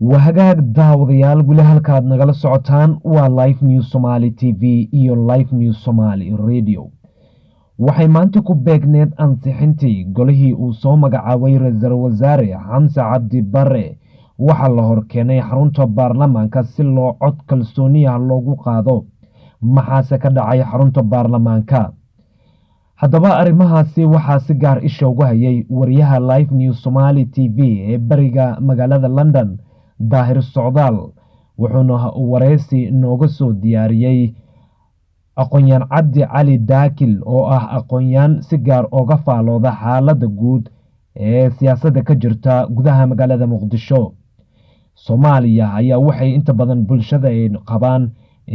وهجاك داوديال قولي هالكاد نغلا سعوتان لايف نيوز سومالي تي في iyo لايف نيوز سومالي راديو waxay maanta ku beegneed ansixintii golihii uu soo magacaabay ra'iisul wasaare Xamse Cabdi Barre waxa la horkeenay xarunta baarlamaanka si loo cod kalsooni ah loogu qaado maxaase ka dhacay xarunta baarlamaanka haddaba arrimahaasi waxaa si gaar isha ugu hayay wariyaha live news Somali TV ee bariga magaalada London Daahir Socdaal wuxuuna wareysi nooga soo diyaariyay aqoonyahan Cabdi Cali Daakil oo ah aqoonyahan si gaar uga faalooda xaaladda guud ee siyaasadda ka jirta gudaha magaalada Muqdisho Soomaaliya ayaa waxay inta badan bulshada ay qabaan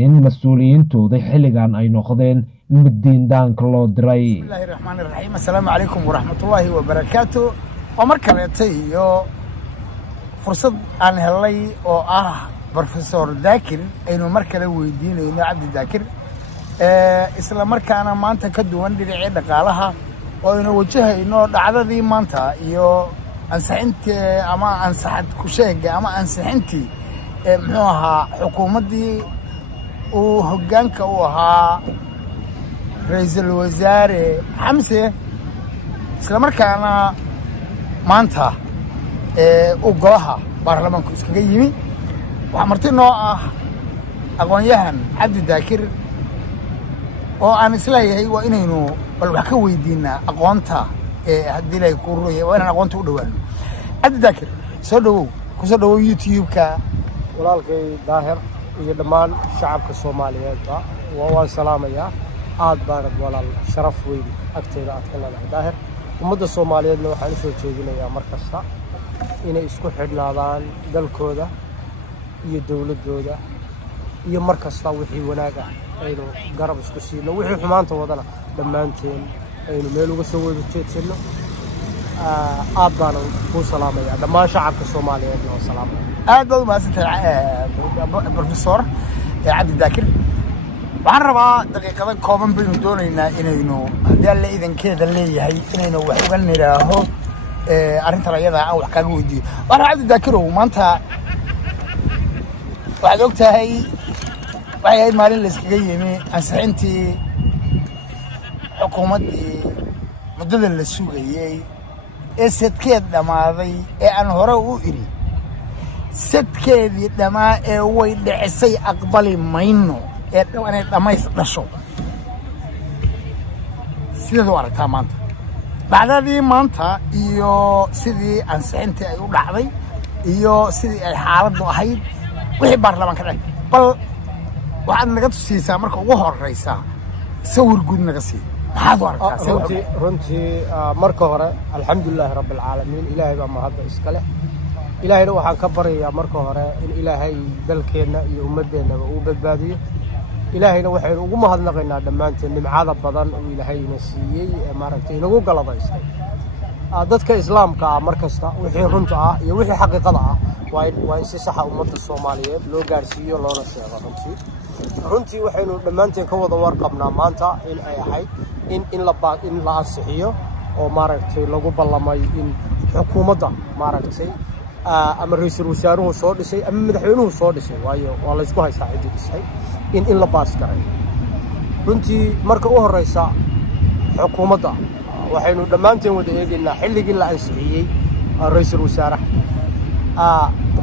in mas'uuliyiintooda xilligan ay noqdeen mid diindaanka loo diray. Bismillahir Rahmanir Rahim. Assalaamu alaykum wa rahmatullahi wa barakatuh. Omar kaleetay iyo fursad aan helay oo ah Professor Daakir aynu mar kale weydiinayno Cabdi Daakir isla markaana maanta ka duwan dhinaca dhaqaalaha oo aynu wajahayno dhacdadii maanta iyo ansixintii ama ansaxad ku sheegay ama ansixintii muxuu ahaa xukuumadii uu hoggaanka u ahaa ra'iisul wasaare Xamse isla markaana maanta uu golaha baarlamaanku iskaga yimi waxa marti noo ah aqoonyahan Cabdi Daakir oo aan isleeyahay waa inaynu bal wax ka weydiinaa aqoonta haddii ay ku ruuxay waa inaan aqoonta u dhawaano Cabdi Daakir soo dhawow ku soo dhawow YouTube-ka walaalkay Daahir iyo dhammaan shacabka Soomaaliyeed waan salaamayaa aad baan walaal sharaf weyn agteeda aad ka leedahay Daahir ummadda Soomaaliyeedna waxaan u soo jeedinayaa markasta inay isku xidhnaadaan dalkooda iyo dawladooda iyo markasta wixii wanaag ah aynu garab isku siino wixii xumaanta wadana dhammaanteen aynu meel uga soo wada jeedsano aad baan ku salaamayaa dhammaan shacabka Soomaaliyeed oo salaamay aad baad u mahadsantahay Professor Cabdi Daakir waxaan rabaa daqiiqado kooban baynu doonaynaa inaynu haddii alle idankeeda leeyahay inaynu wax uga niraaho arrinta ayada aan wax kaaga weydiiyo waxaan Cabdi Daakir maanta waxaad ogtahay waxay ahayd maalin la iskaga yimi ansixintii xukuumaddii muddada la sugayey ee sadkeed dhammaaday ee aan hore u iri sadkeedii dhammaa ee way dhicisay aqbali mayno ee inay dhammays dhasho sideed u aragtaa maanta dhacdadii maanta iyo sidii ansixintii ay u dhacday iyo sidii ay xaaladdu ahayd wixii baarlamaanka dhacay bal waxaad naga tusiisaa marka ugu horeysa sawir guud naga sii maxaad u aragtaa runtii marka hore alxamdulilaahi rabbil caalamiin ilaahay baa mahadda iska leh ilaahayna waxaan ka baryayaa marka hore in ilaahay dalkeenna iyo ummaddeennaba uu badbaadiyo ilaahayna waxaynu ugu mahadnaqaynaa dhammaanteen nimcada badan oo ilaahayna siiyey maaragtay inagu galabaystay dadka islaamka ah markasta wixii runta ah iyo wixii xaqiiqada ah waa in si sax ah ummadda Soomaaliyeed loo gaarsiiyo loona sheego runtii waxaynu dhammaanteen ka wada warqabnaa maanta in ay ahayd in la ansixiyo oo maaragtay lagu ballamay in xukuumadda maaragtay ama ra'iisul wasaaruhu soo dhisay ama madaxweynuhu soo dhisay waayo waa la isku haystaa cidii dhisay in la baas garay runtii marka u horeysa xukuumadda waxaynu dhammaanteen wada eegaynaa xilligii la ansixiyey ra'iisul wasaaraha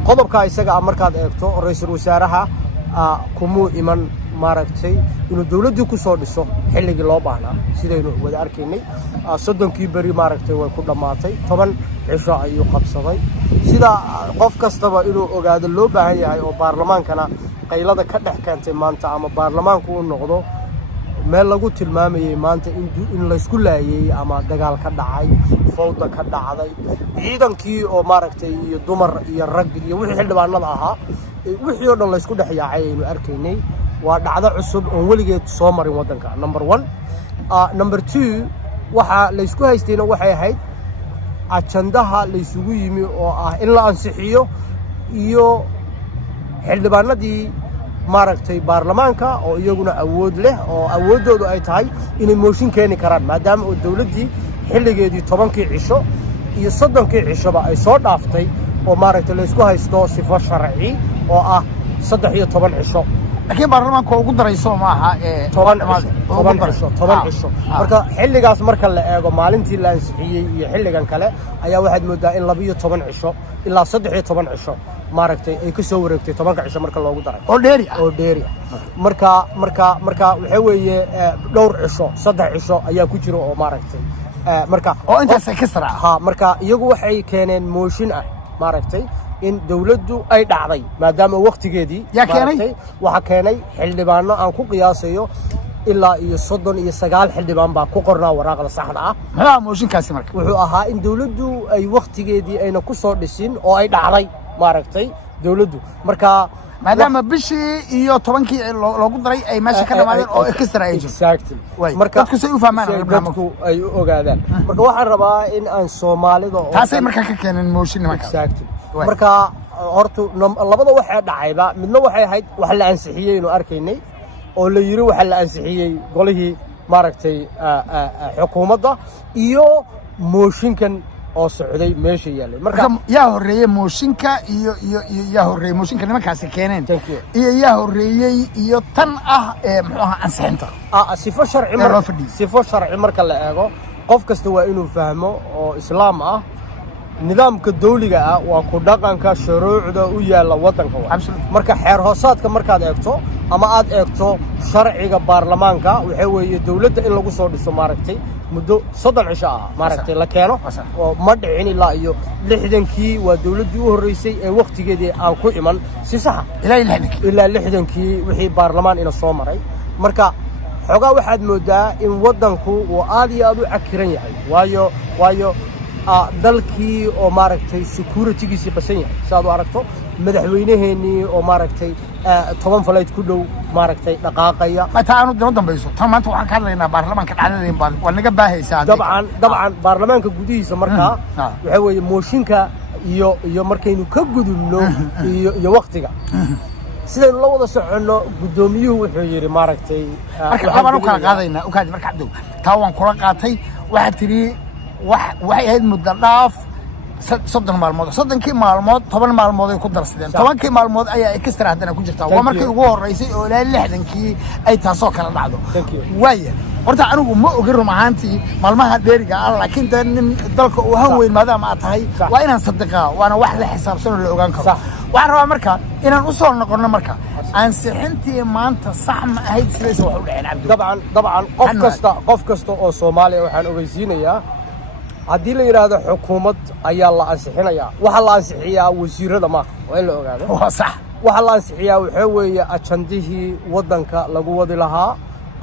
qodobka isaga markaad eegto ra'iisul wasaaraha kumuu iman maaragtay inuu dawladdu ku soo dhiso xilligii loo baahnaa sidaynu wada arkaynay 30 bari maaragtay way ku dhamaatay 10 cisho ayuu qabsaday sida qof kastaba inuu ogaado loo baahan yahay oo baarlamaankana qaylada ka dhex keentay maanta ama baarlamaanku uu noqdo meel lagu tilmaamayay maanta in la isku laayay ama dagaal ka dhacay fawda ka dhacday ciidankii oo maaragtay iyo dumar iyo rag iyo wixii xildhibaanada ahaa wixii oo dhan la isku dhaxyaacay aynu arkaynay waa dhacdo cusub oo weligeed soo marin wadanka number 1 number 2 waxa la isku haystayna waxay ahayd ajandaha la isugu yimi oo ah in la ansixiyo iyo xildhibaanadii maaragtay baarlamaanka oo iyaguna awood leh oo awoodoodu ay tahay inay mooshin keeni karaan maadaama oo dawladdii xilligeedii 10kii cisho iyo 30kii cishoba ay soo dhaaftay oo maaragtay la isku haysto sifo sharci oo ah 13 cisho laakiin baarlamaanka ugu darayso maaha 10 cisho marka xilligaas marka la eego maalintii la ansixiyay iyo xilligan kale ayaa waxaad moodaa in 12 cisho ilaa 13 cisho maaragtay ay ka soo wareegtay 10 cisho marka loogu daray oo dheeri marka waxa weeye dhowr cisho 3 cisho ayaa ku jira oo maaragtay marka oo intaas ka saraaha marka iyagu waxay keeneen mooshin ah maaragtay in dawladdu ay dhacday maadaama waqtigeedii waxa keenay xildhibaano aan ku qiyaasayo ilaa iyo 39 xildhibaan baa ku qornaa waraaqda saxda ah maxaa mooshinkaasi marka wuxuu ahaa in dawladdu ay waqtigeedii ayna ku soo dhisin oo ay dhacday maaragtay dawladdu marka maadaama bishii iyo 10kii loogu daray ay meesha ka dhamaadeen oo extra ay exactly marka dadku say u fahmaan dadku ay u ogaadaan marka waxaan rabaa in aan Soomaalida oo taasay marka ka keeneen mooshin marka exactly marka horta labada waxa dhacayba midna waxay ahayd wax la ansixiyay inuu arkaynay oo la yiri waxa la ansixiyay golihii maaragtay xukuumadda iyo mooshinkan oo socday meesha yaalay marka yaa horeeyay mooshinka iyo yaa horeeyay mooshinka nimankaasi keeneen iyo yaa horeeyay iyo tan muxuu ahaa ansixinta sifo sharci marka la eego qof kasta waa inuu fahmo oo islaam ah nidaamka dawliga ah waa ku dhaqanka shuruucda u yaala wadanka marka xeer hoosaadka markaad eegto ama aad eegto sharciga baarlamaanka waxa weeye dawladda in lagu soo dhiso maaragtay muddo 30 cisho ah maaragtay la keeno oo ma dhicin ilaa iyo 60kii waa dawladdii u horeysay ee waqtigeedii aan ku iman si sax ilaa 60kii wixii baarlamaan ina soo maray marka xogaa waxaad moodaa in wadanku uu aad iyo aad u cakiran yahay waayo dalkii oo maaragtay securitygiisa basan yahay saad u aragto madaxweynaheenii oo maaragtay 10 flight ku dhow maaragtay dhaqaaqaya ma taanu dino dambayso tan maanta waxaan ka hadlaynaa baarlamaanka dhacdadeen baa waa naga baahaysaa dabcan baarlamaanka gudihiisa marka waxa weeye mooshinka iyo markaynu ka gudubno iyo waqtiga sidaynu la wada soconno gudoomiyuhu wuxuu yiri maaragtay waxaan kala qaadaynaa ukaadi marka cabdo taa waan kula qaatay waxa tiri waxay ahayd muddo dhaaf 30 maalmood 30kii maalmood 10 maalmood ay ku darsadeen 10kii maalmood ayaa extra hadana ku jirta waa markii ugu horeysay oo ilaa 60kii ay taasoo kala dhacdo waaya horta anigu ma ogi rum ahaantii maalmaha dheeriga ah laakiin dalka uu han weyn maadaama aad tahay waa inaan sadiqaa waana wax la xisaabsan oo la ogaan karo waxaan rabaa marka inaan u soo noqono marka ansixintii maanta sax ma ahayd sidaysa wax u dhaceen cabdi dabcan qof kasta oo Soomaaliya waxaan ogeysiinayaa haddii la yiraahdo xukuumad ayaa la ansixinayaa waxa la ansixiyaa wasiirada ma waa in la ogaado waa sax waxa la ansixiyaa waxa weeye ajandihii wadanka lagu wadi lahaa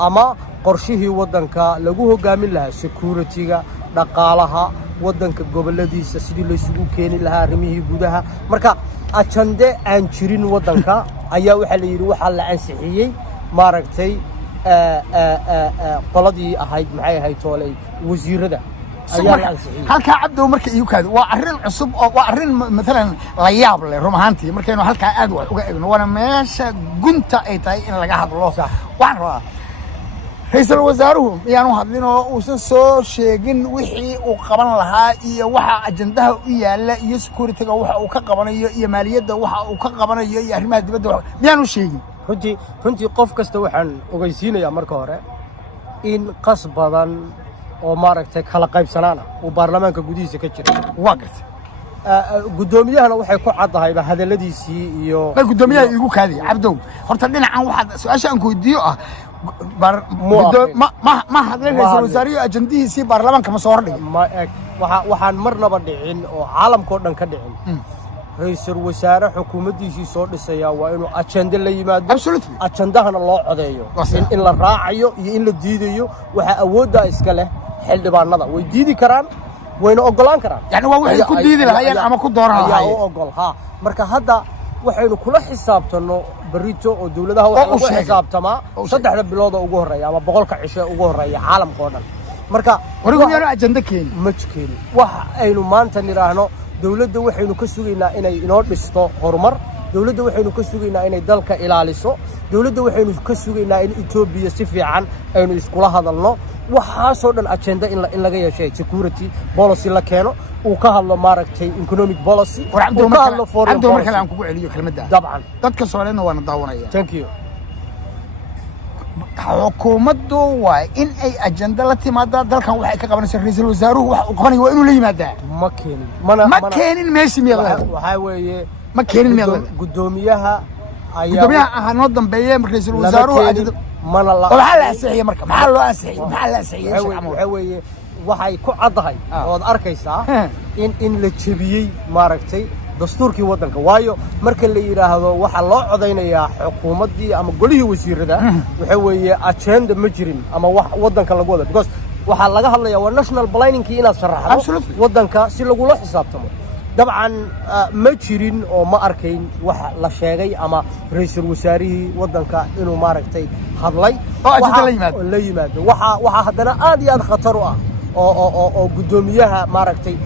ama qorshihii wadanka lagu hogaamin lahaa securityga dhaqaalaha wadanka goboladiisa sidii la isugu keeni lahaa arrimihii gudaha marka ajande aan jirin wadanka ayaa waxa la yiri waxa la ansixiyay maaragtay qoladii ahayd maxay ahayd toolay wasiirada halka cabdo marka iyu kaado waa arrin cusub oo waa arrin midaan la yaab leh rumahantii markaynu halka aad wax uga eegno wana meesha gunta ay tahay in laga hadlo waxaan rabaa ra'iisul wasaaruhu yaanu hadlin oo uusan soo sheegin wixii uu qaban lahaa iyo waxa ajandaha u yaala iyo securityga waxa uu ka qabanayo iyo maaliyadda waxa uu ka qabanayo iyo arrimaha dibadda miyaanu sheegin runtii qof kasta waxaan ogeysiinayaa marka hore in qas badan oo maaragtay kala qaybsanaana oo baarlamaanka gudihiisa ka jira waa gartay gudoomiyahana waxay ku caddahay hadaladiisii iyo gudoomiyaha igu kaadiy cabdow horta dhinacan waxa su'aasha aan ku weydiiyo ah ma hadlay ra'iisul wasaariyo ajandihiisii baarlamaanka ma soo hordhigay waxaan marnaba dhicin oo caalamka oo dhan ka dhicin ra'iisul wasaare xukuumaddiisii soo dhisaya waa inuu ajende la yimaado ajandahana loo codeeyo in la raacayo iyo in la diidayo waxa awoodda iska leh xildhibaanada way diidi karaan wayna ogolaan karaan yani waa wixii ku diidi lahaayeen ama ku dooran lahaayeen oo ogol marka hadda waxaynu kula xisaabtano barito oo dawladaha waxa lagu xisaabtamaa 3 bilood oo ugu horeeya ama 100 cisho ugu horeeya caalamka oo dhan marka warigu ajende keeni ma keeni waxa aynu maanta niraahno dawladda waxaynu ka sugaynaa inay inoo dhisto horumar dawladda waxaynu ka sugaynaa inay dalka ilaaliso dawladda waxaynu ka sugaynaa in Ethiopia si fiican aynu iskula hadalno waxaasoo dhan agenda in laga yeeshay security policy la keeno وكهلا ماركتي economic policy وكهلا foreign policy مركز عن كوكو عليه كلمة ده طبعا dadka Soomaaliyeedna waa daawanaya thank you xukuumaddu waa in ay ajenda la timaada dalkan waxay ka qabanaysaa ra'iisul wasaaruhu wax uu qabanayo waa inuu la yimaadaa ma keenin meeshii miyada waxa weeye ma keenin miyada gudoomiyaha ayaa noo dambeeyay ra'iisul wasaaruhu ajenda mana la waxa la asixiyay marka maxaa loo asixiyay waxa weeye waxay ku cadahay oo aad arkaysaa in la jabiyay maaragtay dastuurkii wadanka waayo marka la yiraahdo waxa loo codeynayaa xukuumadii ama golihii wasiirada waxa weeye agenda ma jirin ama wax wadanka lagu wada because waxa laga hadlayaa waa national planning inaad sharaxdo wadanka si lagu la xisaabtamo dabcan ma jirin oo ma arkayn wax la sheegay ama ra'iisul wasaarihii wadanka inuu maaragtay hadlay oo la yimaado waxa hadana aad iyo aad khatar u ah oo gudoomiyaha maaragtay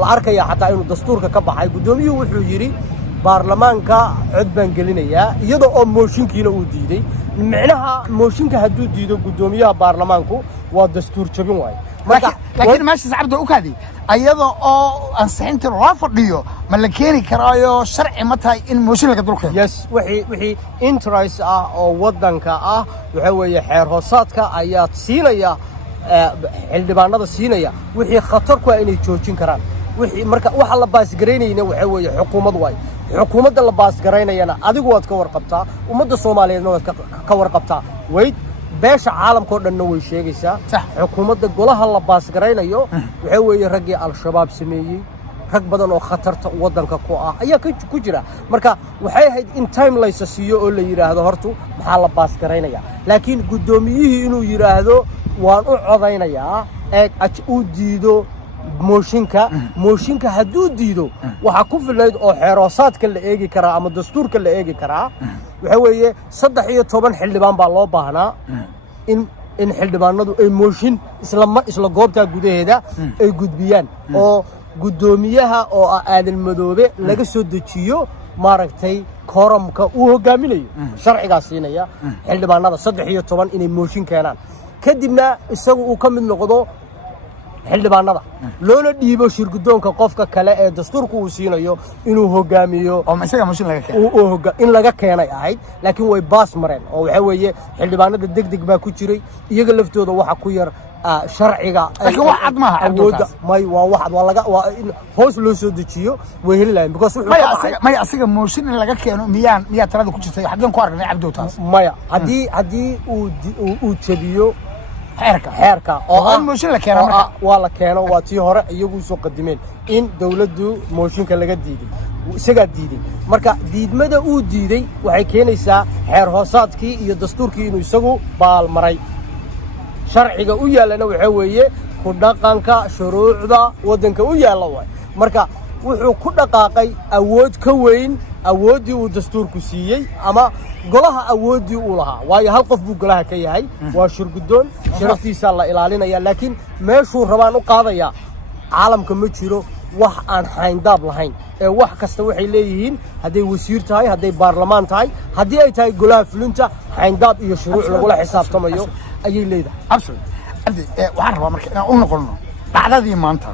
la arkaya xataa inuu dastuurka ka baxay gudoomiyuhu wuxuu yiri baarlamaanka cod baan gelinayaa iyadoo oo mooshinkiina uu diiday micnaha mooshinka hadduu diido gudoomiyaha baarlamaanku waa dastuur jabin waay laakiin meesha sacabda u kaadi ayadoo oo ansixinta loo fadhiyo ma la keeni karaayo sharci ma tahay in mooshin laga dulkeeno yes wixii interest ah oo wadanka ah waxa weeye xeer hoosaadka ayaa siinaya xildhibaanada siinaya wixii khatar ku ah inay joojin karaan wixii marka waxa la baas gareynayna waxa weeye xukuumad waay xukuumadda la baas gareynayana adigu waad ka warqabtaa ummadda Soomaaliyeedna waad ka warqabtaa wait beesha caalamka oo dhan way sheegaysaa xukuumadda golaha la baas gareynayo waxa weeye raggii al-shabaab sameeyay rag badan oo khatarta wadanka ku ah ayaa ku jira marka waxay ahayd in time laysa siiyo oo la yiraahdo hortu maxaa la baas gareynaya laakiin gudoomiyihii inuu yiraahdo waan u codeynayaa uu diido mooshinka hadduu diido waxa ku filayd oo xeeroosaadka la eegi karaa ama dastuurka la eegi karaa waxa weeye 13 xildhibaan baa loo baahnaa in xildhibaanadu ay mooshin isla goobta gudaheeda ay gudbiyaan oo gudoomiyaha oo aadan madoobe laga soo dejiyo maaragtay kooramka uu hogaaminayo sharciga siinaya xildhibaanada 13 inay mooshin keenaan kadibna isagu uu ka mid noqdo xildhibaanada loona dhiibo shirgudoonka qofka kale ee dastuurku uu siinayo inuu hogaamiyo oo isaga mooshin laga keeno in laga keenay ahayd laakiin way baas mareen oo waxa weeye xildhibaanada degdeg baa ku jiray iyaga laftooda waxa ku yar sharciga laakiin wax cad maaha awooda may waa laga hoos loo soo dejiyo way heli lahayn because may asiga mooshin in laga keeno miyaa talada ku jirtay xaddan ku aragnay cabdo taas maya hadii uu jabiyo xeerka oo mooshin la keeno marka waa la keeno waa tii hore iyagu soo qadimeen in dawladdu mooshinka laga diiday isaga diiday marka diidmada uu diiday waxay keenaysaa xeer hoosaadkii iyo dastuurkii inuu isagu baal maray sharciga u yaalana waxa weeye ku dhaqanka shuruucda wadanka u yaala way marka wuxuu ku dhaqaaqay awood ka weyn awoodii uu dastuurku siiyay ama golaha awoodii uu lahaa waayo hal qof buu golaha ka yahay waa shirgudoon sharaftiisa la ilaalinaya laakiin meeshuu rabaan u qaadaya caalamka ma jiro wax aan xayndaab lahayn ee wax kasta waxay leeyihiin haday wasiir tahay haday baarlamaan tahay hadii ay tahay golaha fulinta xayndaab iyo shuruuc lagu la xisaabtamayo ayay leedahay absolutely waxaan rabaa marka inaan u noqono dhacdadii maanta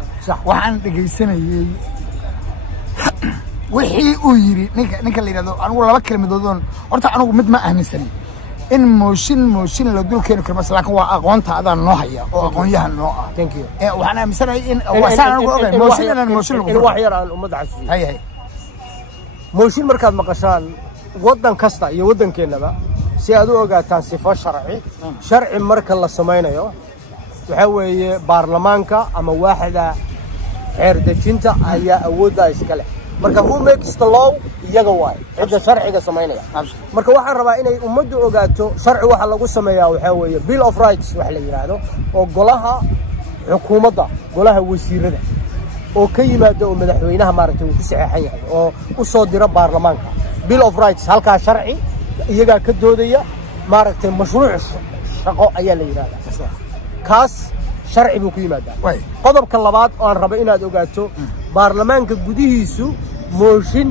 waxaan dhageysanayay wixii uu yiri ninka la yiraahdo anigu laba kelmadood horta anigu mid ma aaminsan in mooshin la dul keeno karo laakiin waa aqoonta adan noo haya oo aqoonyahan noo ah thank you waxaan aaminsanahay in wasaan anigu ogahay mooshin lagu wax yar aan umada xasuusiyo hay mooshin markaad maqashaan wadan kasta iyo wadankeenaba si aad u ogaataan sifo sharci marka la samaynayo waxa weeye baarlamaanka ama waaxda xeer dejinta ayaa awoodda iska leh marka who makes the law iyaga waay cidda sharciga samaynaya marka waxaan rabaa inay ummaddu ogaato sharci waxa lagu sameeyaa waxa weeye bill of rights wax la yiraahdo oo golaha xukuumadda golaha wasiirada oo ka yimaado oo madaxweynaha maaragtay uu ku saxeexan yahay oo u soo dira baarlamaanka bill of rights halka sharci iyaga ka doodaya maaragtay mashruuc shaqo ayaa la yiraahdaa kaas sharci buu ku yimaadaa qodobka labaad oo aan rabo inaad ogaato baarlamaanka gudihiisu mooshin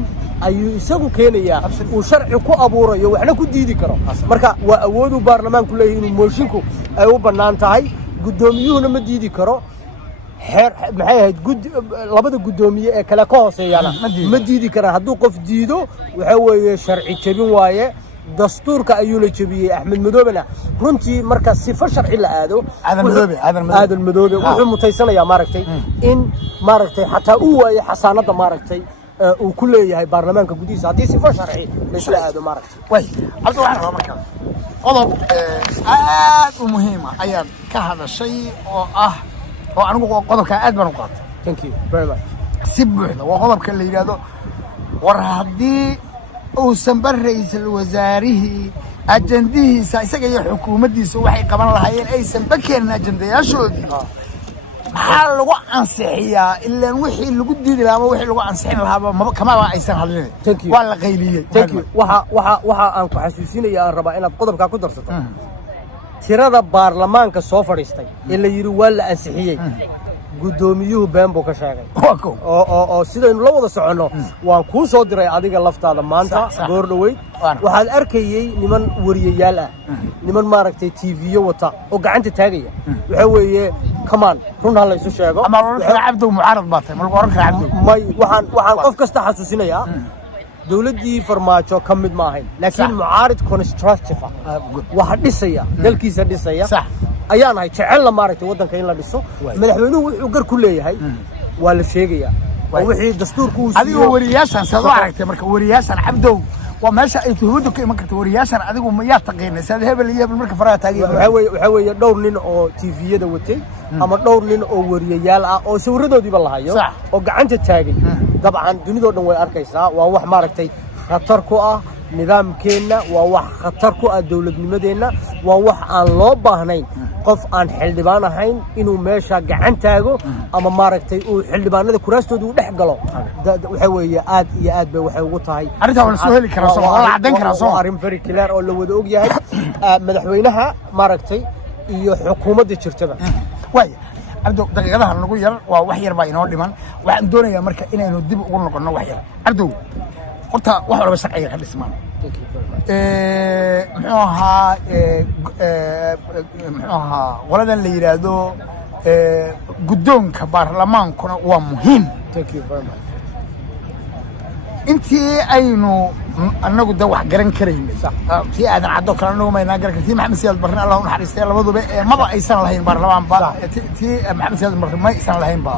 ayuu isagu keenayaa uu sharci ku abuurayo waxna ku diidi karo marka waa awood uu baarlamaanku leeyahay inuu moshinku ay u bannaan tahay gudoomiyuhuna ma diidi karo xeer maxay ahayd labada gudoomiye ee kala ka hooseeyana ma diidi karaan hadduu qof diido waxa weeye sharci jabin waaye dastuurka ayuu la jabiyay Axmed Madoobena runtii marka sifo sharci la aado aadan madoobe wuxuu mutaysanayaa maaragtay in maaragtay xataa uu waayo xasaanada maaragtay uu ku leeyahay baarlamaanka gudihiisa haddii sifo sharci la aado maaragtay way hadda waxaan rabaa markaa qodob aad u muhiim ah ayaad ka hadashay oo anigu qodobka aad baan u qaatay thank you very much si buuxda waa qodobka la yiraahdo war haddii uusan bar ra'iisul wasaarihii ajandihiisa isaga iyo xukuumaddiisa waxay qaban lahaayeen aysan bakeenin ajandayaashoodii maxaa lagu ansixiyaa ilaan wixii lagu diidi lahaa wixii lagu ansixin lahaa kamaba aysan hadlin waa la qayliyey waxa aan ku xasuusinayaa aan rabaa inaad qodobka ku darsato tirada baarlamaanka soo fadhiistay ee la yiri waa la ansixiyay gudoomiyuhu been buu ka sheegay oo sidaynu la wada socono waan kuu soo diray adiga laftaada maanta goor dhaweyd waxaad arkayay niman wariyayaal ah niman maaragtay TV-yo wata oo gacanta taagaya waxa weeye kamaan run hal isu sheego ama cabdu mucaarad baatay ma lagu oran karaa cabdu may waxaan qof kasta xasuusinayaa dawladdii farmaajo ka mid ma ahayn laakiin mucaarid constructive waxa dhisaya dalkiisa dhisaya ayaan ahay jecel maaragtay wadanka in la dhiso madaxweynuhu wuxuu gar ku leeyahay waa la sheegaya wixii dastuurku uu adigu wariyaashan soo aragtay marka wariyaashan cabdow waa meesha ay tuhmadu ka iman karto wariyaashan adigu ma yaa taqeenay saad hebel iyo hebel marka faraha taagay waxa weeye dhowr nin oo TV-yada watay ama dhowr nin oo wariyayaal ah oo sawiradoodiiba la hayo oo gacanta taagay dabcan dunidoo dhan way arkaysaa waa wax maaragtay khatar ku ah nidaamkeena waa wax khatar ku ah dawladnimadeena waa wax aan loo baahnayn qof aan xildhibaan ahayn inuu meesha gacan taago ama maaragtay uu xildhibaanada kuraastooda u dhex galo waxa weeye aad iyo aad bay waxay ugu tahay arinta waan soo heli karaa soo wala cadeyn karaa soo arin very clear oo la wada og yahay madaxweynaha maaragtay iyo xukuumadda jirtada way abdo daqiiqadaha lagu yar waa wax yar baa inoo dhiman waxaan doonayaa marka inaynu dib ugu noqono wax yar abdo horta wax walba sharciga ka dhismaan muxuu ahaa qoladan la yiraahdo guddoonka baarlamaankuna waa muhiim intii aynu annagu da wax garan karaynay tii aadan caddo kale annagu maynaa garan tii maxamed siyaad barre allah u naxariistay labaduba maba aysan lahayn baarlamaanba tii maxamed siyaad barre ma aysan lahaynba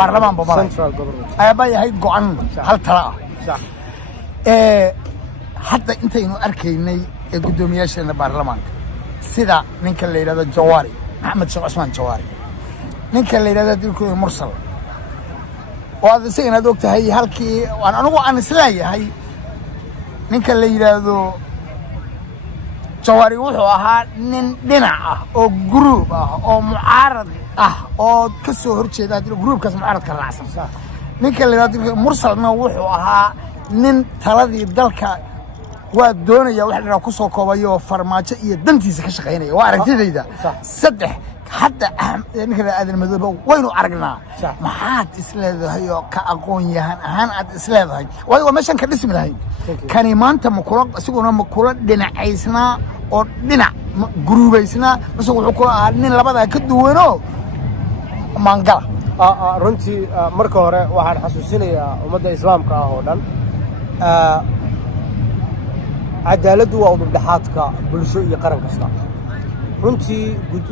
baarlamaanba ayabay ahayd go-an hal tala ah hadda intaynu arkaynay ee guddoomiyaasheena baarlamaanka sida ninka la yidhahdo Jawaari Maxamed Sheekh Cusmaan Jawaari ninka la yidhahdo dilkooda Mursal oo aad isagana og tahay halkii anigu aan isleeyahay ninka la yidhahdo Jawaari wuxuu ahaa nin dhinac ah oo group ah oo mucaarad ah oo ka soo horjeeda groupkaas mucaaradka raacsan ninka la yidhahdo Mursalna wuxuu ahaa nin taladii dalka waa doonaya wax dhanaa ku soo koobayo farmaajo iyo dantiisa ka shaqeynaya waa aragtidayda saddex hadda ninka aadan madoobe waynu aragnaa maxaad isleedahay oo ka aqoon yahan ahaan aad isleedahay waa meeshan ka dhismi lahayn kani maanta isiguna ma kula dhinacaysnaa oo dhinac guruubaysnaa bas wuxuu kula ahaa nin labadaa ka duwanoo maangala runtii marka hore waxaan xasuusinayaa ummadda islaamka ah oo dhan cadaaladdu waa udubdhaxaadka bulsho iyo qaran kasta runtii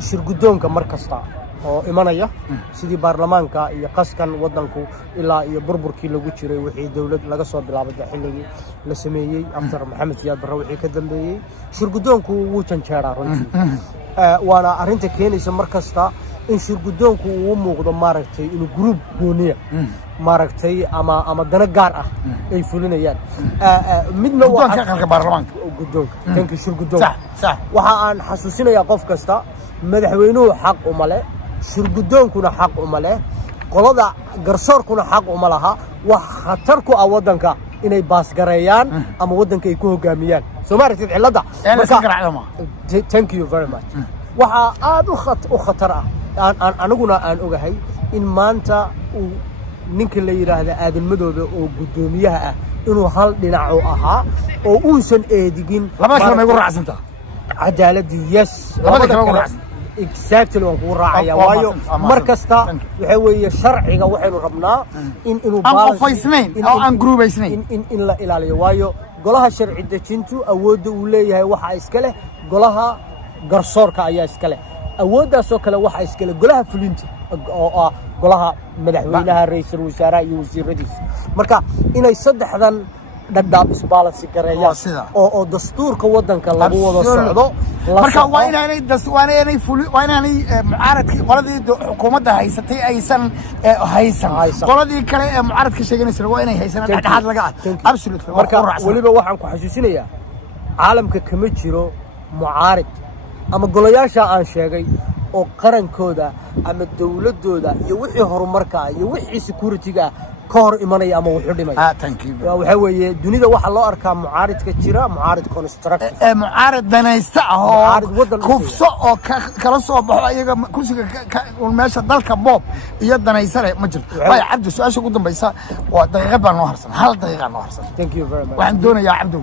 shir guddoonka mar kasta oo imanaya sidii baarlamaanka iyo qaskan waddanku ilaa iyo burburkii lagu jiray wixii dawlad laga soo bilaabay xilligii la sameeyey after maxamed siyaad barre wixii ka dambeeyey shir guddoonku wuu janjeeraa runtii waana arrinta keenaysa mar kasta in shir guddoonku uu muuqdo maaragtay inuu group gooniya maaragtay ama dana gaar ah ay fulinayaan midna waa aqalka baarlamaanka guddoonka tanka shir guddoonka waxa aan xasuusinayaa qof kasta madaxweynuhu xaq uma leh shir guddoonkuna xaq uma leh qolada garsoorkuna xaq uma laha wax khatar ku ah waddanka inay baasgareeyaan ama waddanka ay ku hogaamiyaan soo maaragtid cilada thank you very much waxa aad u khatar ah anaguna aan ogahay in maanta uu ninka la yiraahdo aadan madoobe oo guddoomiyaha ah inuu hal dhinac u ahaa oo uusan eedigin labada kale ma igu raacsantaa cadaaladii yes exactly waan kugu raacaya waayo mar kasta waxa weeye sharciga waxaynu rabnaa inuu qofaysnayn oo aan gruubaysnayn in la ilaaliyo waayo golaha sharci dejintu awoodda uu leeyahay waxa iska leh golaha garsoorka ayaa iska leh awooddaas oo kale waxa iska leh golaha fulinta oo ah golaha madaxweynaha ra'iisul wasaaraha iyo wasiiradiisa marka inay saddexdan dhadhaab isbalance gareeyaan oo dastuurka wadanka lagu wada socdo marka waa inaanay mucaaradkii qoladii xukuumadda haysatay aysan haysan qoladii kale ee mucaaradka sheeganaysa waa inay haysan dhexdhexaad laga absolutely marka waliba waxaan ku xasuusinayaa caalamka kama jiro mucaarid ama golayaasha aan sheegay oo qarankooda ama dawladooda iyo wixii horumarka iyo wixii security-ga ka hor imanaya ama wuxuu dhimay waxa weeye dunida waxa loo arkaa mucaaridka jira mucaarid constructive mucaarid danaysta oo kufso oo kala soo baxo ayaga kursiga meesha dalka boob iyo danaysare ma jirto way cabdi su'aasha ugu dambaysa waa daqiiqad baan noo harsan hal daqiiqad noo harsan thank you very much waxaan doonayaa cabdi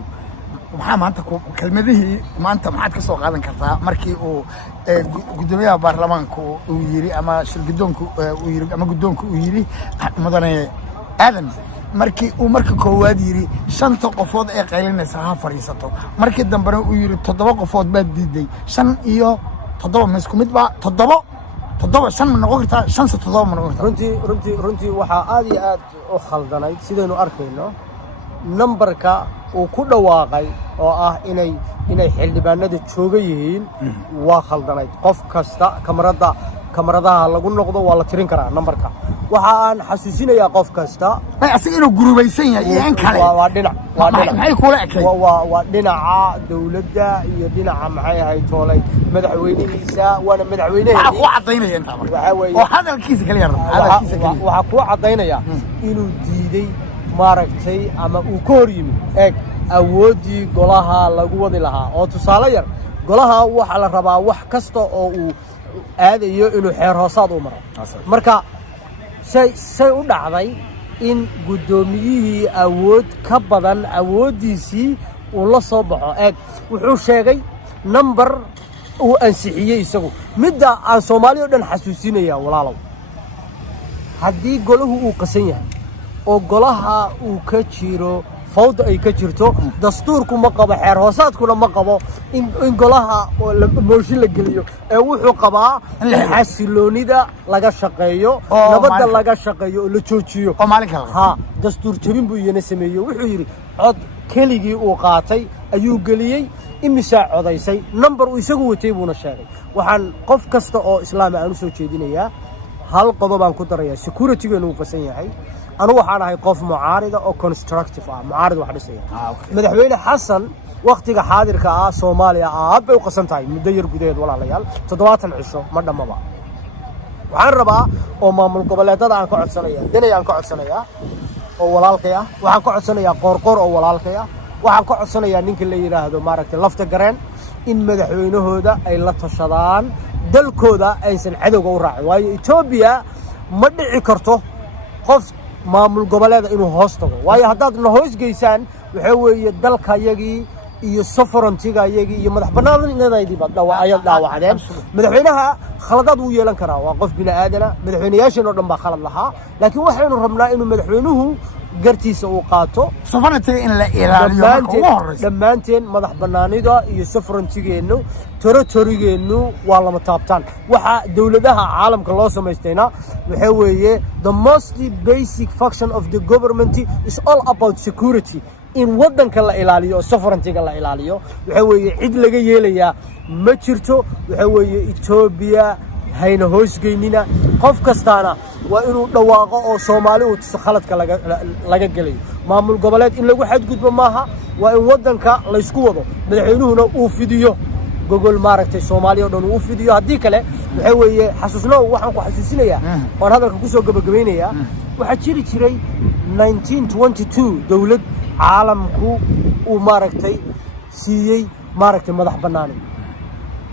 maxaa maanta kelmadihii maanta maxaad ka soo qaadan kartaa markii uu gudoomiyaha baarlamaanka uu yiri ama shirgidoonku uu yiri ama gudoonku uu yiri mudane aadan markii uu marka koowaad yiri 5 qofood ee qaylinaysa ha fariisato markii dambena uu yiri 7 qofood baa diiday 5 iyo 7 ma isku mid ba 7 5 ma noqon kartaa 5 7 ma noqon kartaa runtii waxa aad iyo aad u khaldanayd sidaynu arkayno numberka uu ku dhawaaqay oo ah inay xildhibaanada jooga yihiin waa khaldanayd qof kasta kamaradaha lagu noqdo waa la tirin karaa numberka waxa aan xasuusinayaa qof kasta asiga inuu gurubaysan yahay in kale waa dhinac maxay kula ekay waa dhinaca dawladda iyo dhinaca maxay ahayd toolay madaxweynihiisa waana madaxweynaha waxa ku cadeynaya inta marka oo hadalkiisa kaliya waxa ku cadeynaya inuu diiday maaragtay ama uu ka hor yimid awoodii golaha lagu wadi lahaa oo tusaale yar golaha waxa la rabaa wax kasta oo uu aadayo inuu xeer hoosaad u maro marka say u dhacday in gudoomiyihii awood ka badan awoodiisii uu la soo baxo wuxuu sheegay number uu ansixiyey isagu midda aan Soomaaliya dhan xasuusinaya walaalow haddii golahu uu qasan yahay oo golaha uu ka jiro fawda ay ka jirto dastuurku ma qabo xeer hoosaadkuna ma qabo in golaha oo mooshin la geliyo wuxuu qabaa in xasiloonida laga shaqeeyo nabadda laga shaqeeyo oo la joojiyo dastuur jabin buu iyana sameeyay wuxuu yiri cod keligii uu qaatay ayuu geliyay imisa codaysay number uu isagu watay buuna sheegay waxaan qof kasta oo islaam ah u soo jeedinayaa hal qodob aan ku darayaa security-ga uu qasan yahay أنا وحنا هاي قف معارضة أو constructive معارض واحد يصير مدحوين حسن وقتك حاضر كأ صوماليا أب وقسم تاي مدير جديد ولا ليال تدوات العشرة مرة ما بقى وعن ربع أو ما من قبلات هذا عن قعد سنة دنيا عن قعد سنة أو ولا القيا وعن قعد سنة قرقر أو ولا القيا وعن قعد سنة نينك اللي يراهدو مارك لفت جرين إن مدحوينه هذا أي لطشدان دل كودا إنسان عدو جورع واي إثيوبيا مدعي كرته قف maamul goboleed inuu hoos tago waayo hadaad na hoos geysaan waxa weeye dalka yagii iyo sovereignty-ga yagii iyo madax bannaanidii baad dhaawacdeen madaxweynaha khaladaad uu yeelan karaa waa qof bini aadana madaxweynayaashan oo dhan baa khalad lahaa laakiin waxaynu rabnaa inuu madaxweynuhu gartiisa uu qaato sovereignty in la ilaaliyo marka ugu horeysa dhammaanteen madax bannaanida iyo sovereignty-geenu territory-geenu waa lama taabtaan waxa dawladaha caalamka loo samaystayna waxa weeye the most basic function of the government is all about security in wadanka la ilaaliyo sovereignty-ga la ilaaliyo waxa weeye cid laga yeelayaa ma jirto waxa weeye Ethiopia hayna hoos geynina qof kastaana waa inuu dhawaaqo oo Soomaali uu khaladka laga galay maamul goboleed in lagu xadgudbo maaha waa in wadanka la isku wado madaxweynuhuna uu fidiyo gogol maaragtay Soomaaliya oo dhan uu fidiyo hadii kale waxa weeye xasuusno waxaan ku xasuusinayaa oo hadalka ku soo gabagabeynaya waxa jiri jiray 1922 dawlad caalamku uu maaragtay siiyay maaragtay madax banaani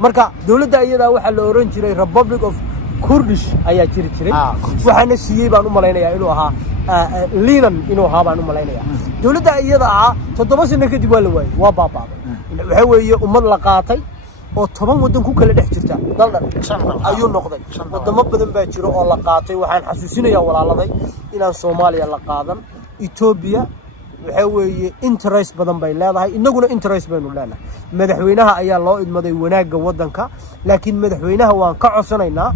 marka dawladda iyada waxa la oran jiray Republic of Kurdish ayaa jiri jiray waxaana siiyay baan u maleynayaa inuu ahaa Lenin inuu ahaa baan u maleynayaa dawladda iyada 7 sano kadib waa la waayay waa baabaaday waxa weeye ummad la qaatay oo 10 wadan ku kala dhex jirta daldan ayuu noqday wadamo badan baa jiro oo la qaatay waxaan xasuusinayaa walaaladay inaan Soomaaliya la qaadan Ethiopia waxa weeye interest badan bay leedahay inaguna interest baynu leenahay madaxweynaha ayaa loo idmaday wanaaga wadanka laakiin madaxweynaha waan ka codsanaynaa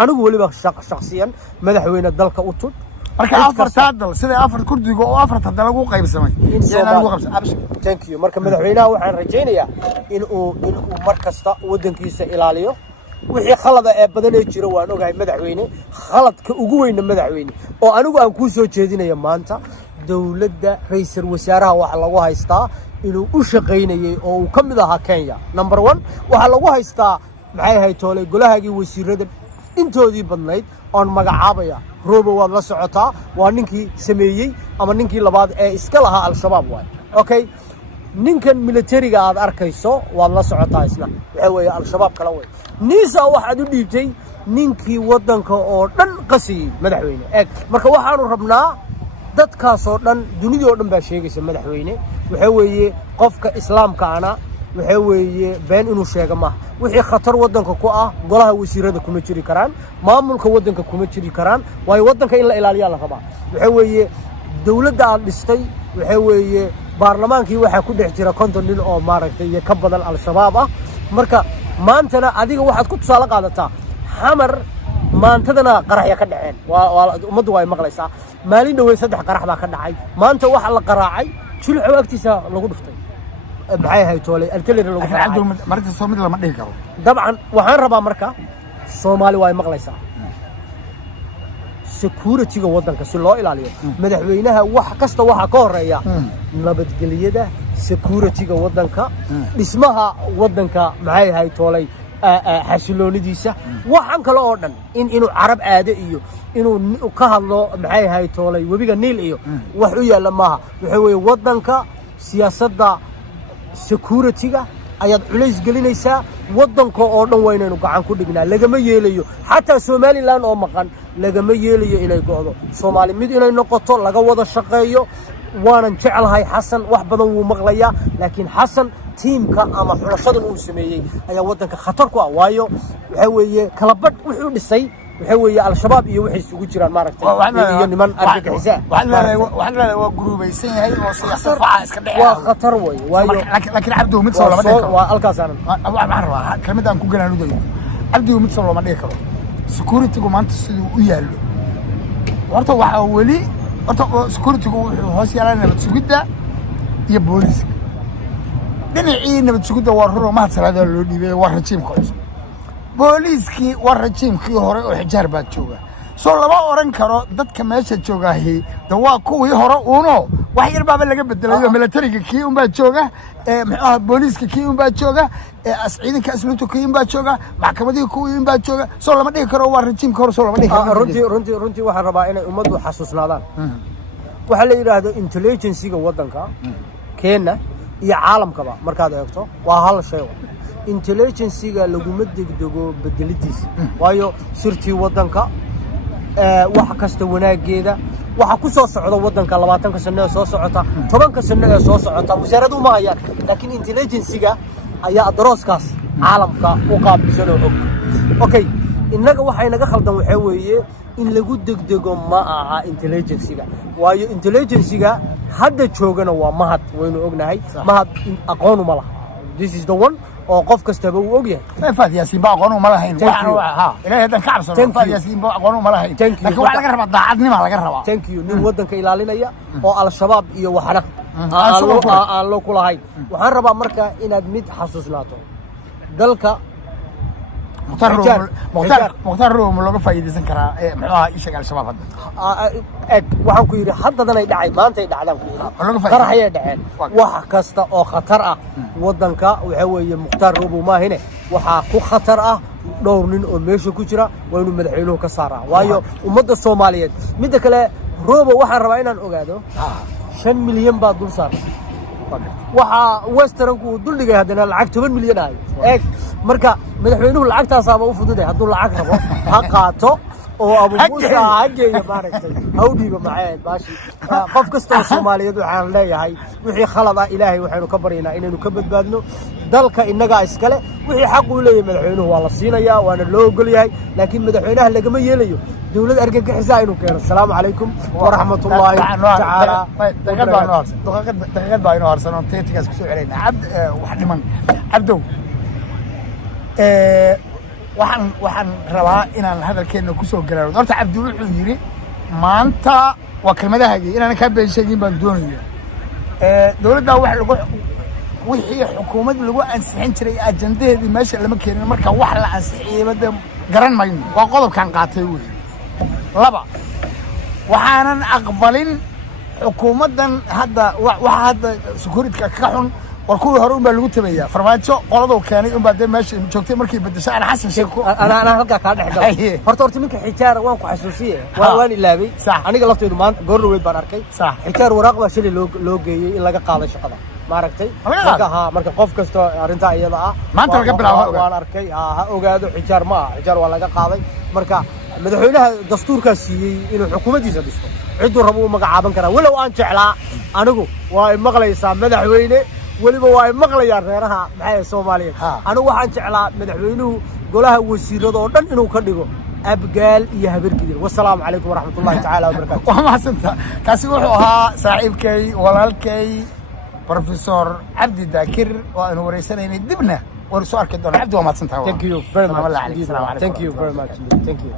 anigu waliba shakhsiyan madaxweynaha dalka u tud marka afarta dal sida afar kurdiga oo afarta dal lagu qaybsamay thank you marka madaxweynaha waxaan rajaynayaa in uu markasta wadankiisa ilaaliyo wixii khalada ee badan ee jira waan ogahay madaxweyne khaladka ugu weyn madaxweyne oo anigu aan ku soo jeedinayo maanta dawladda ra'iisul wasaaraha waxa lagu haystaa inuu u shaqeynayay oo uu kamid ahaa Kenya number 1 waxa lagu haystaa maxay ahayd toolay golahaagii wasiirada intoodii badnayd oo magacaabaya Robo waad la socotaa waa ninkii sameeyay ama ninkii labaad ee iska lahaa al-shabaab waay okay ninkan militariga aad arkayso waad la socotaa isna waxa weeye al-shabaab kala way niisa waxaad u dhiibtay ninkii wadanka oo dhan qasiyay madaxweyne eeg marka waxaanu rabnaa dadkaas oo dhan dunida oo dhan baa sheegaysa madaxweyne waxa weeye qofka islaamka ana waxa weeye been inuu sheego ma wixii khatar wadanka ku ah golaha wasiirada kuma jiri karaan maamulka wadanka kuma jiri karaan way wadanka in la ilaaliyo la rabaa waxa weeye dawladda aad dhistay waxa weeye baarlamaankii waxa ku dhex jira konton nin oo maaragtay iyo ka badan al-shabaab ah marka maantana adiga waxaad ku tusaale qaadataa xamar maantadana qaraxya ka dhaceen waa umadu way maqlaysaa maalin dhaweey 3 qarax baa ka dhacay maanta waxa la qaraacay jilco agtiisa lagu dhuftay maxay ahayd toolay artillery lagu qaraacay marka Soomaaliya lama dhigi karo dabcan waxaan rabaa marka Soomaali way maqlaysaa security-ga wadanka si loo ilaaliyo madaxweynaha wax kasta waxa ka horeeya nabadgelyada security-ga wadanka dhismaha wadanka maxay ahayd toolay xasiloonidiisa waxaan kale oo dhan inuu carab aade iyo inuu ka hadlo maxay ahayd toolay webiga Niil iyo wax u yaala maaha waxa weeye wadanka siyaasadda security-ga ayaad culays gelinaysaa wadanka oo dhan waa inaynu gacan ku dhignaa lagama yeelayo xataa Somaliland oo maqan lagama yeelayo inay go'do Soomaali mid inay noqoto laga wada shaqeeyo waanan jecelahay Xasan wax badan wuu maqlayaa laakiin Xasan tiimka ama xulashadan uu sameeyay ayaa wadanka khatar ku ah waayo waxa weeye kala badh wuxuu dhisay waxa weeye al-shabaab iyo wixii isugu jiraan maaragtay iyo niman argagixisa waxaan waa gurubaysan yahay oo siyaasad faca iska dhacay waa khatar waayo laakiin Cabdi mid soo lama dhigi karo waa alkaasan waxaan rabaa kelmadaan ku ganaanuday Cabdi mid soo lama dhigi karo security-gu maanta siduu u yaalo horta waxa wali security-gu wuxuu hoos yaalaa nabad sugidda iyo booliska dhinacii nabad sugidda waa ruro mahad salaada loo dhiibay waa rajiimka cusub booliskii waa rajiimkii hore oo xijaar baad jooga soo lama oran karo dadka meesha joogaahi waa kuwii hore uuno wax yar baaba laga bedelayo militariga kii un baa jooga maxaa booliska kii un baa jooga ciidanka asluubta kii un baa jooga maxkamadii kuwii un baa jooga soo lama dhigi karo waa rajiimka hore soo lama dhigi karo runtii waxaan rabaa inay ummaddu xasuusnaadaan waxa la yiraahdo intelligence-ga wadanka Kenya iyo caalamkaba markaad eegto waa hal shay intelligence-ga laguma degdego bedelidiisa waayo sirtii wadanka wax kasta wanaageeda waxa ku soo socda wadanka 20 sano soo socota 10 sano soo socota wasaaraddu ma hayaan laakiin intelligence-ga ayaa adrooskaas caalamka u qaabilsan oo og okay innaga waxay naga khaldan waxa weeye in lagu degdego ma aha intelligence-ga waayo intelligence-ga hadda joogana waa mahad waynu ognahay mahad aqoon uma laha this is the one oo qof kastaba uu og yahay Faad Yaasiin baa aqoon uma lahayn waxaan ilaahay hadan ka cabsano Faad Yaasiin baa aqoon uma lahayn laakiin waxa laga rabaa daacadnimo laga rabaa thank you nin wadanka ilaalinaya oo al-shabaab iyo waxna aan loo kulahayn waxaan rabaa marka inaad mid xasuusnaato dalka مختار روم لوga faa'iideysan karaa maxaa ishaga al-shabaab hadda waxaan ku yiri haddadan ay dhacay maanta ay dhacdaan ku yiri qaraxay dhaceen wax kasta oo khatar ah wadanka waxa weeye Mukhtaar Robo maahine waxa ku khatar ah dhowr nin oo meesha ku jira waa inuu madaxweynuhu ka saaraa waayo ummadda Soomaaliyeed mid kale Robo waxaan rabaa inaan ogaado 5 milyan baa dul saaran waxa westernku dul dhigay hadana lacag 10 milyan ah marka madaxweynuhu lacagtaas aaba u fududay haduu lacag rabo ha qaato oo Abu Musa hageeyo maaragtay hawdiga macaan baashi qof kasta oo Soomaaliyeed waxaan leeyahay wixii khalad ah Ilaahay waxaanu ka baryaynaa inaynu ka badbaadno dalka inaga iskale wixii xaq u leeyahay madaxweynuhu waa la siinayaa waana loo ogol yahay laakiin madaxweynaha lagama yeelayo dawlad argagixisa inuu keeno assalaamu calaykum waraxmatullaahi tacaala daqiiqad baa inoo harsan oo teetigaas kusoo celinaa cabd wax dhiman cabdow waxaan rabaa inaan hadalkeenna kusoo garaaro horta cabdi wuxuu yidhi maanta waa kelmadahaagii inaanan kaa been sheegin baan doonaya dowladdaa wixii xukuumad lagu ansixin jiray ajandaheedii meesha lama keenin marka wax la ansixiyeyba dee garan mayno waa qodobkan qaatay wey laba waxaanan aqbalin xukuumaddan hadda waxa hadda sukuridka ka xun war kuwii hore unbaa lagu tabayaa farmaajo qoladuu keenay unbaa dee meesha joogtay markii bedesho aan xasan sheeko أنا هلقا كان حقا horta minka xijaar waan ku xasuusiye waan ilaabay aniga lafteedu maanta goor weyd baan arkay xijaar waraaq baa shilay loo geeyay in laga qaado shaqada ma aragtay marka qof kasto arinta iyada ah maanta laga bilaabo waan arkay ha ogaado xijaar ma xijaar waa laga qaaday marka madaxweynaha dastuurka siiyay inuu xukuumaddiisa dhisto ciduu rabo uu magacaaban karaa walow aan jeclaa anigu waa maqlaysaa madaxweyne waliba waa maqlayaan reeraha maxay Soomaaliyeed anigu waxaan jeclaa madaxweynuhu golaha wasiirada oo dhan inuu ka dhigo abgaal iyo habarkidir wassalaamu calaykum waraxmatullaahi tacaala wabarakaatuh waa mahadsantahay kaasi wuxuu ahaa saaxiibkay walaalkay professor Cabdi Daakir oo aanu wareysanaynay dibna war soo arki doona cabdi waa mahadsantahay thank you very much thank you very much thank you